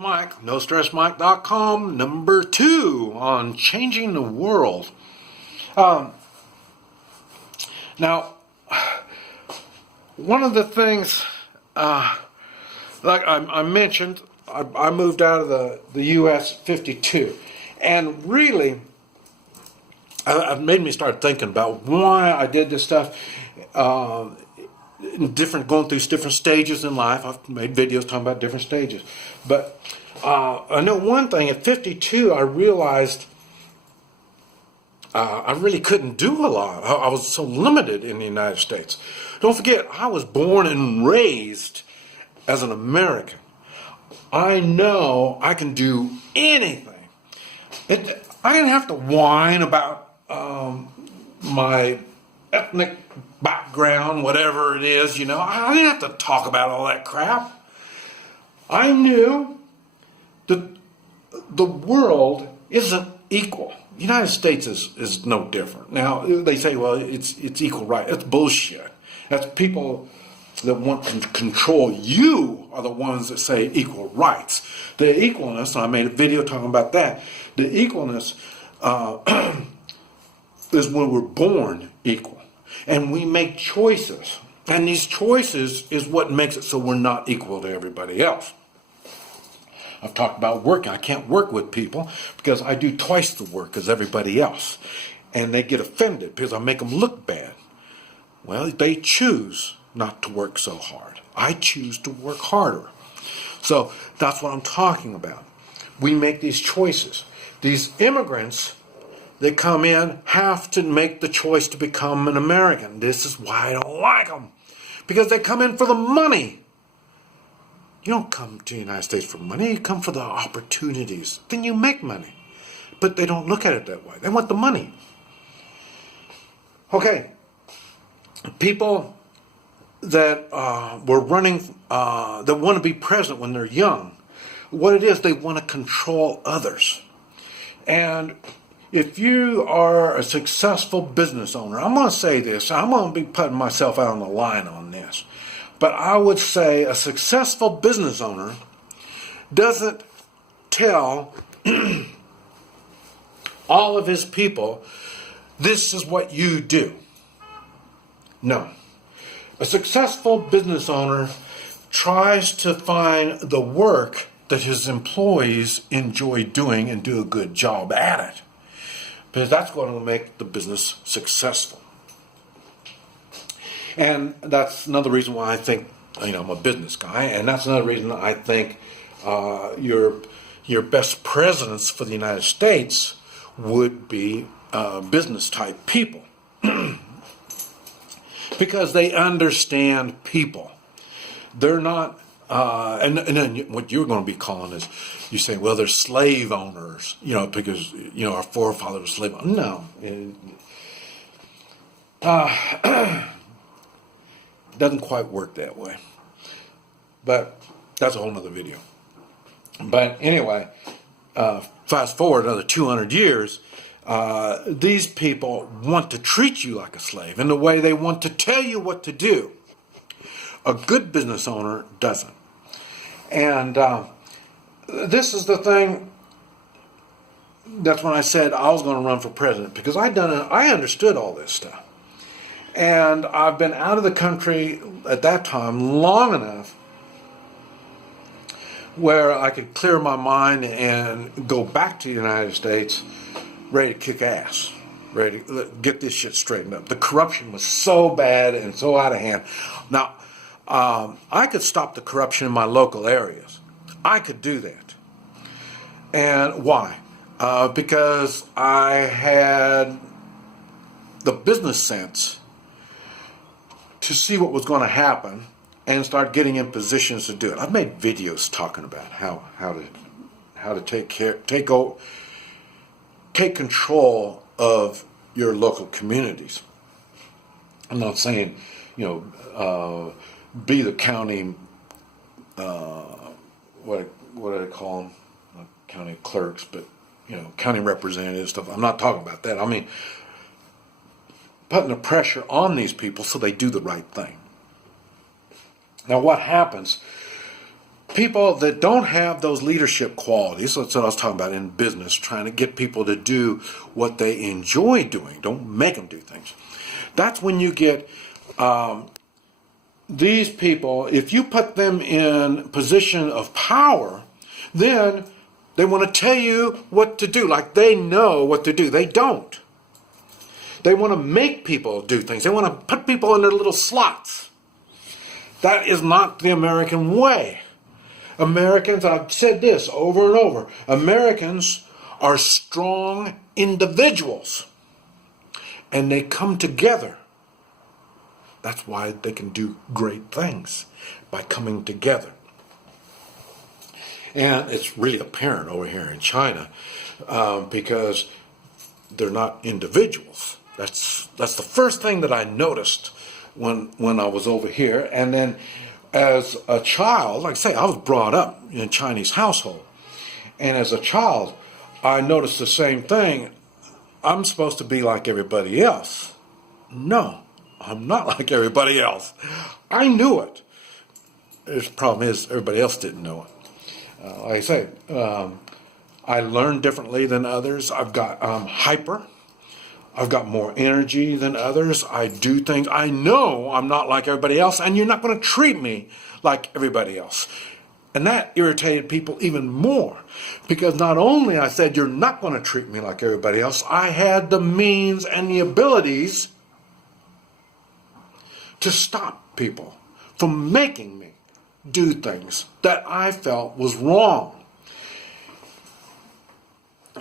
Mike, NoStressMike.com, number 2 on changing the world. Now, one of the things, like I mentioned, I moved out of the U.S. 52, and really, it made me start thinking about why I did this stuff. Going through different stages in life. I've made videos talking about different stages, but I know one thing. At 52, I realized I really couldn't do a lot. I was so limited in the United States. Don't forget, I was born and raised as an American. I know I can do anything. I didn't have to whine about my ethnic background, whatever it is, I didn't have to talk about all that crap. I knew that the world isn't equal. The United States is no different. Now, they say, well, it's equal right. It's bullshit. That's people that want to control you are the ones that say equal rights. The equalness, and I made a video talking about that, the equalness is when we're born equal. And we make choices. And these choices is what makes it so we're not equal to everybody else. I've talked about working. I can't work with people because I do twice the work as everybody else. And they get offended because I make them look bad. Well, they choose not to work so hard. I choose to work harder. So that's what I'm talking about. We make these choices. These immigrants that come in have to make the choice to become an American. This is why I don't like them. Because they come in for the money. You don't come to the United States for money. You come for the opportunities. Then you make money. But they don't look at it that way. They want the money. Okay. People that were running, that want to be president when they're young, what it is, they want to control others. And if you are a successful business owner, I'm going to say this, I'm going to be putting myself out on the line on this, but I would say a successful business owner doesn't tell all of his people, this is what you do. No. A successful business owner tries to find the work that his employees enjoy doing and do a good job at it. Because that's going to make the business successful. And that's another reason why I think, I'm a business guy, and that's another reason I think your best presidents for the United States would be business type people. Because they understand people. They're not, and then what you're going to be calling is, you say, well, they're slave owners, because, our forefathers were slave owners. No. It doesn't quite work that way. But that's a whole nother video. But anyway, fast forward another 200 years, these people want to treat you like a slave in the way they want to tell you what to do. A good business owner doesn't. And this is the thing, that's when I said I was going to run for president, because I understood all this stuff. And I've been out of the country at that time long enough where I could clear my mind and go back to the United States ready to kick ass, ready to get this shit straightened up. The corruption was so bad and so out of hand. Now, I could stop the corruption in my local areas. I could do that. And why? Because I had the business sense to see what was going to happen and start getting in positions to do it. I've made videos talking about how to take control of your local communities. I'm not saying, be the county, what do they call them? Not county clerks, but, county representatives, stuff. I'm not talking about that. I mean, putting the pressure on these people so they do the right thing. Now, what happens people that don't have those leadership qualities, that's what I was talking about in business, trying to get people to do what they enjoy doing. Don't make them do things. That's when you get these people, if you put them in position of power, then they want to tell you what to do, like they know what to do. They don't. They want to make people do things. They want to put people in their little slots. That is not the American way. Americans, I've said this over and over, Americans are strong individuals, and they come together. That's why they can do great things, by coming together. And it's really apparent over here in China because they're not individuals. That's the first thing that I noticed when I was over here. And then as a child, like I say, I was brought up in a Chinese household. And as a child, I noticed the same thing. I'm supposed to be like everybody else. No, I'm not like everybody else. I knew it. The problem is everybody else didn't know it. Like I say, I learn differently than others. I've got hyper. I've got more energy than others. I do things. I know I'm not like everybody else, and you're not going to treat me like everybody else. And that irritated people even more, because not only I said you're not going to treat me like everybody else, I had the means and the abilities to stop people from making me do things that I felt was wrong.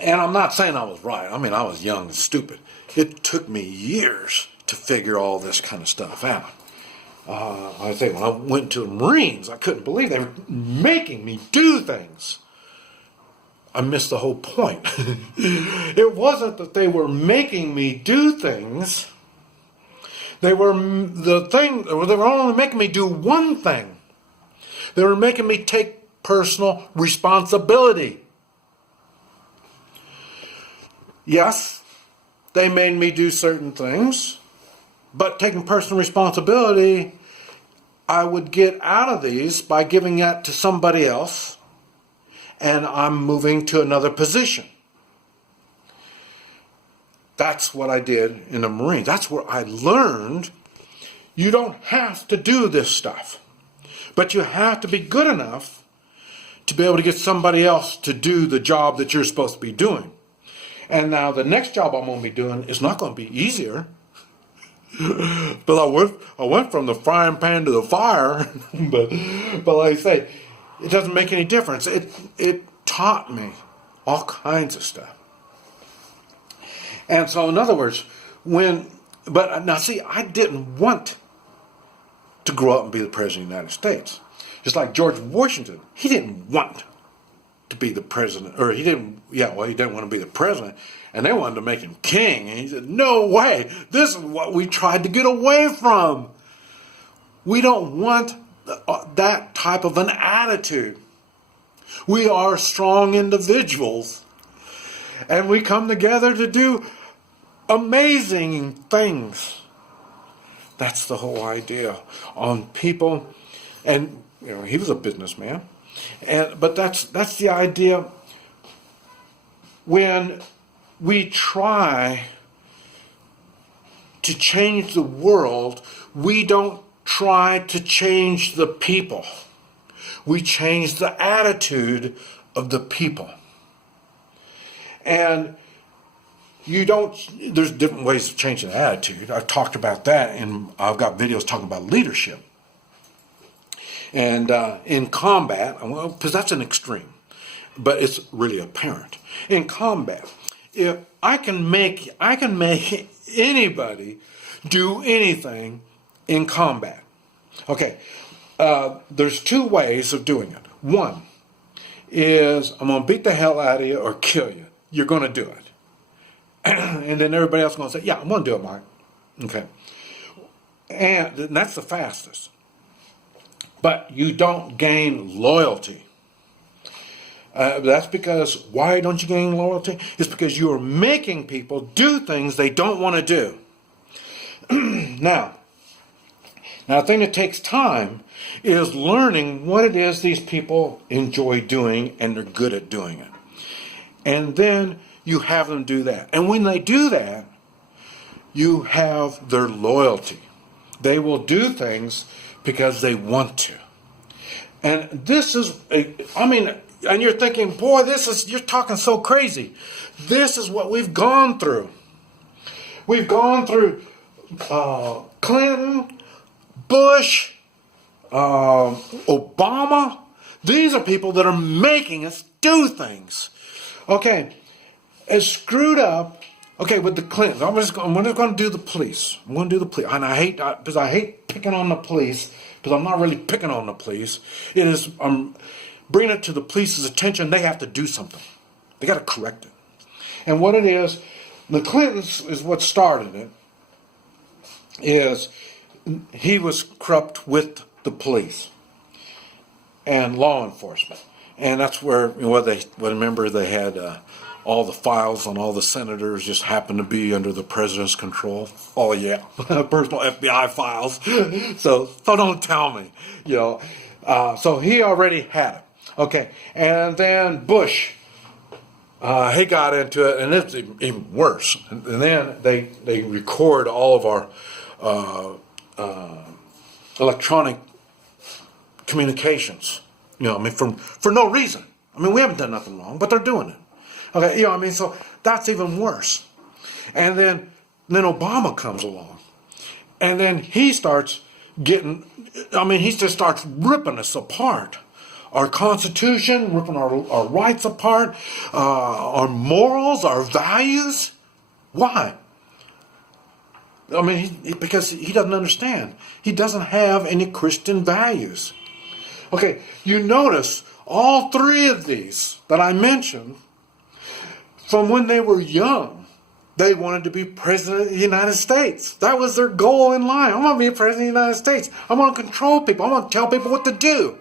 And I'm not saying I was right. I mean, I was young and stupid. It took me years to figure all this kind of stuff out. I think when I went to the Marines, I couldn't believe they were making me do things. I missed the whole point. It wasn't that they were making me do things. They were only making me do one thing. They were making me take personal responsibility. Yes, they made me do certain things, but taking personal responsibility, I would get out of these by giving that to somebody else, and I'm moving to another position. That's what I did in the Marines. That's where I learned you don't have to do this stuff, but you have to be good enough to be able to get somebody else to do the job that you're supposed to be doing. And now the next job I'm going to be doing is not going to be easier. But I went from the frying pan to the fire. but like I say, it doesn't make any difference. It taught me all kinds of stuff. And so, in other words, I didn't want to grow up and be the President of the United States. Just like George Washington, he didn't want to be the president, or he didn't want to be the president, and they wanted to make him king, and he said, no way, this is what we tried to get away from. We don't want that type of an attitude. We are strong individuals, and we come together to do amazing things. That's the whole idea on people, and he was a businessman. But that's the idea. When we try to change the world, we don't try to change the people. We change the attitude of the people. And there's different ways of changing the attitude. I've talked about that, and I've got videos talking about leadership. And in combat, because that's an extreme, but it's really apparent. In combat, if I can make anybody do anything in combat. Okay, there's two ways of doing it. One is I'm going to beat the hell out of you or kill you. You're going to do it. And then everybody else is going to say, yeah, I'm going to do it, Mike. Okay. And that's the fastest. But you don't gain loyalty. That's because, why don't you gain loyalty? It's because you are making people do things they don't want to do. Now Now, the thing that takes time is learning what it is these people enjoy doing and they're good at doing it. And then you have them do that. And when they do that, you have their loyalty. They will do things because they want to. And this is, and you're thinking, boy, you're talking so crazy. This is what we've gone through. We've gone through Clinton, Bush, Obama. These are people that are making us do things. Okay, as screwed up. Okay, with the Clintons, I'm just going to do the police. I'm going to do the police, and I hate picking on the police because I'm not really picking on the police. It is bringing it to the police's attention. They have to do something. They got to correct it. And what it is, the Clintons is what started it. Is he was corrupt with the police and law enforcement, and that's where remember they had. All the files on all the senators just happened to be under the president's control. Oh yeah, personal FBI files. So don't tell me, So he already had it. Okay, and then Bush, he got into it, and it's even worse. And then they record all of our electronic communications. For no reason. We haven't done nothing wrong, but they're doing it. Okay, so that's even worse. And then Obama comes along. And then he starts he just starts ripping us apart. Our Constitution, ripping our rights apart, our morals, our values. Why? Because he doesn't understand. He doesn't have any Christian values. Okay, you notice all three of these that I mentioned. From when they were young, they wanted to be president of the United States. That was their goal in life. I'm going to be president of the United States. I want to control people. I want to tell people what to do.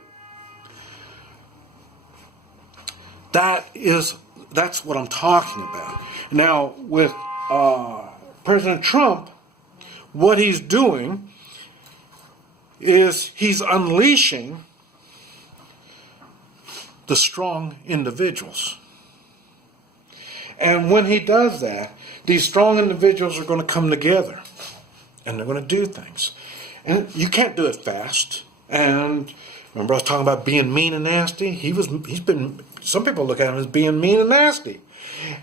That's what I'm talking about. Now, with President Trump, what he's doing is he's unleashing the strong individuals. And when he does that, these strong individuals are going to come together. And they're going to do things. And you can't do it fast. And remember I was talking about being mean and nasty? Some people look at him as being mean and nasty.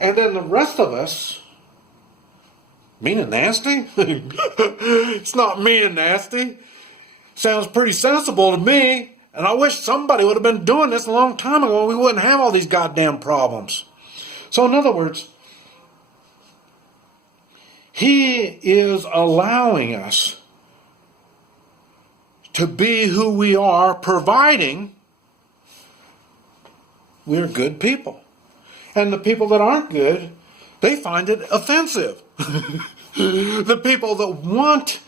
And then the rest of us, mean and nasty? It's not mean and nasty. Sounds pretty sensible to me. And I wish somebody would have been doing this a long time ago. We wouldn't have all these goddamn problems. So in other words, he is allowing us to be who we are, providing we're good people. And the people that aren't good, they find it offensive. The people that want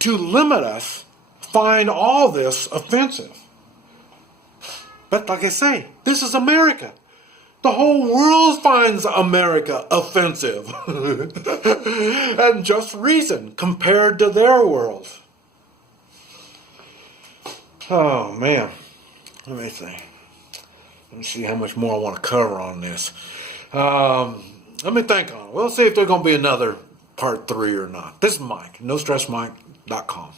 to limit us find all this offensive. But like I say, this is America. The whole world finds America offensive. And just reason compared to their world. Oh, man. Let me see. Let me see how much more I want to cover on this. Let me think on it. We'll see if there's going to be another part 3 or not. This is Mike, NoStressMike.com.